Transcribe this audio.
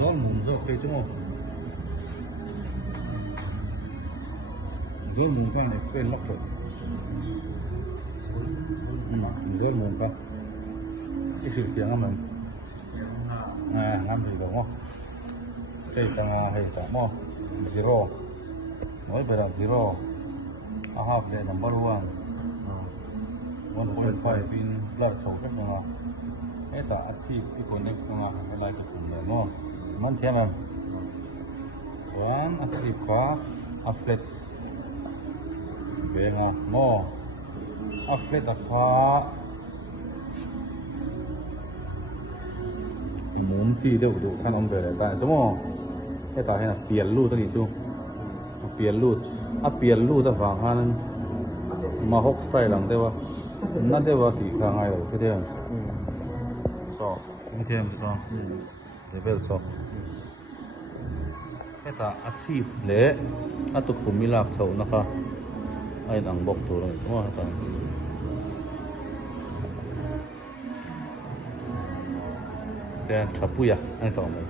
zon mun zo ke chumo zon mun kan explain lok to zon mun ka isu tiang aman ham thì đúng không cái tầng hay tầng mo zero nói về là zero I have the number 1 1.5 pin loại số các tầng cái ta achieve cái connect tầng cái lại cái cùng này mo mình xem em one achieve có affect về ngõ mo affect là có muốn chi đâu đủ khăn ông về tại đúng không cái tại là tiền lưu tao đi chung tiền lưu tao vàng han mà hốc style lắm đấy wa nó đấy wa thì càng hay rồi cái đấy so cái thêm so level so cái ta achieve lệ atu kumilak sau naka ai đang bốc tu rồi đúng không ta Trapuya, anh tỏ mày